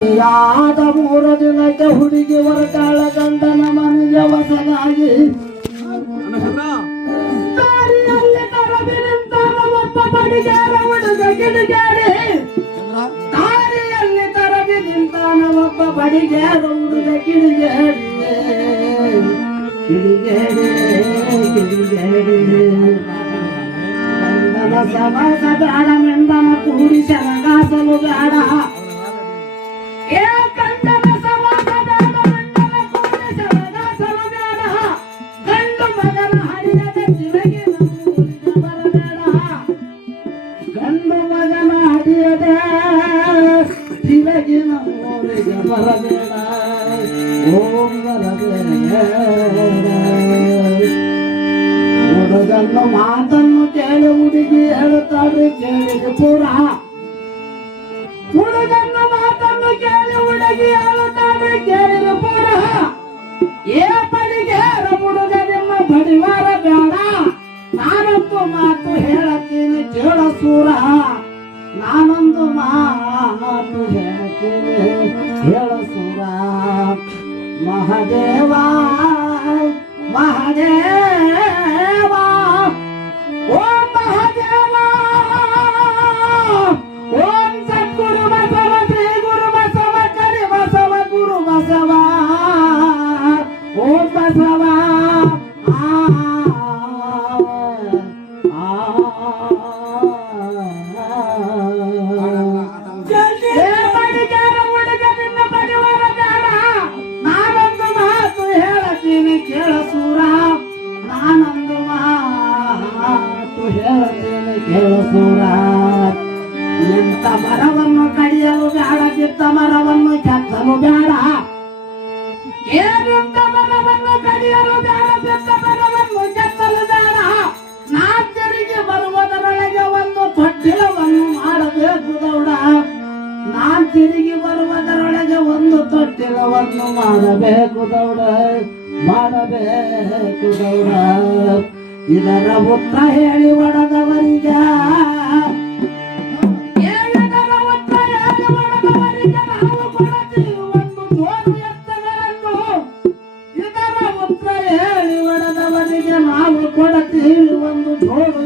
ಯಾದ 3 ದಿನಕ್ಕೆ ಹುಡುಗಿ ಹೊರಟಾಳ ಗಂಡನ ಮನೆಗೆ ವಸನಾಗಿ ದಾರಿಯಲ್ಲಿ ತರಬಿ ನಿಂತಾನ ಒಬ್ಬ ಬಡಿಗೇರ ಹುಡುಗ ಗಿಡಿಗೇಡಿ ದಾರಿಯಲ್ಲಿ ತರಬಿ ನಿಂತಾನ ಒಬ್ಬ ಬಡಿಗೇರ ಹುಡುಗ ಗಿಡಿಗೇಡಿ ಗಿಡಿಗೇಡಿ ಗಿಡಿಗೇಡಿ ಗಂಡನ ಸವಾಸ ಬೇಡ ಮೆಂಡನ ಕೂಡಿ ಶರಣಾಸಲು ಬೇಡ ಹುಡುಗನ್ನು ಮಾತನ್ನು ಕೇಳಿ ಹುಡುಗಿ ಹೇಳುತ್ತಾಳೆ ಕೇಳಿದ ಪೂರ ಹುಡುಗನ್ನು ಮಾತನ್ನು ಕೇಳಿ ಹುಡುಗಿ ಹೇಳುತ್ತಾಳೆ ಕೇಳಿದ ಪೂರ ಏ ಬಡಿಗೇರ ಹುಡುಗ ನಿಮ್ಮ ಬಡಿವಾರ ಬೇಡ ನಾನೊಂದು ಮಾತು ಹೇಳತ್ತೀನಿ ಕೇಳ ಸೂರ ನಾನೊಂದು ಮಾತು ಹೇಳತ್ತೀನಿ ಹೇಳ ಸೂರ ಮಹಾದೇವ ಮಹಾದೇವ ಓಂ ಮಹಾದೇವ ಓಂ ಸದ್ಗುರು ಬಸವ ಶ್ರೀ ಗುರು ಬಸವ ಕರಿ ಬಸವ ಗುರು ಬಸವ ಓಂ ಬಸವ ಎಂತ ಮರವನ್ನು ಕಡಿಯಲು ಬೇಡ ಕಿತ್ತ ಮರವನ್ನು ಕೆತ್ತಲು ಬೇಡ ಏನಂತ ಮರವನ್ನು ಕಡಿಯಲು ಬೇಡ ಕಿತ್ತ ಮರವನ್ನು ಕೆತ್ತಲು ಬೇಡ ನಾ ತಿರುಗಿ ಬರುವುದರೊಳಗೆ ಒಂದು ತೊಟ್ಟಿಲವನ್ನು ಮಾಡಬೇಕು ದೌಡ ನಾನ್ ತಿರುಗಿ ಬರುವುದರೊಳಗೆ ಒಂದು ತೊಟ್ಟಿಲವನ್ನು ಮಾಡಬೇಕು ದೌಡ ಮಾಡಬೇಕು ದೌಡ ಇದರ ಉತ್ತರ ಹೇಳಿ ಒಡೆದವರಿಗೆ ನಾವು ಕೊಡುತ್ತೀವಿ ಒಂದು ಜೋರು ಎತ್ತುಗಳನ್ನು ಇದರ ಉತ್ತರ ಹೇಳಿ ಒಡೆದವರಿಗೆ ನಾವು ಕೊಡುತ್ತೀವಿ ಒಂದು ಜೋರು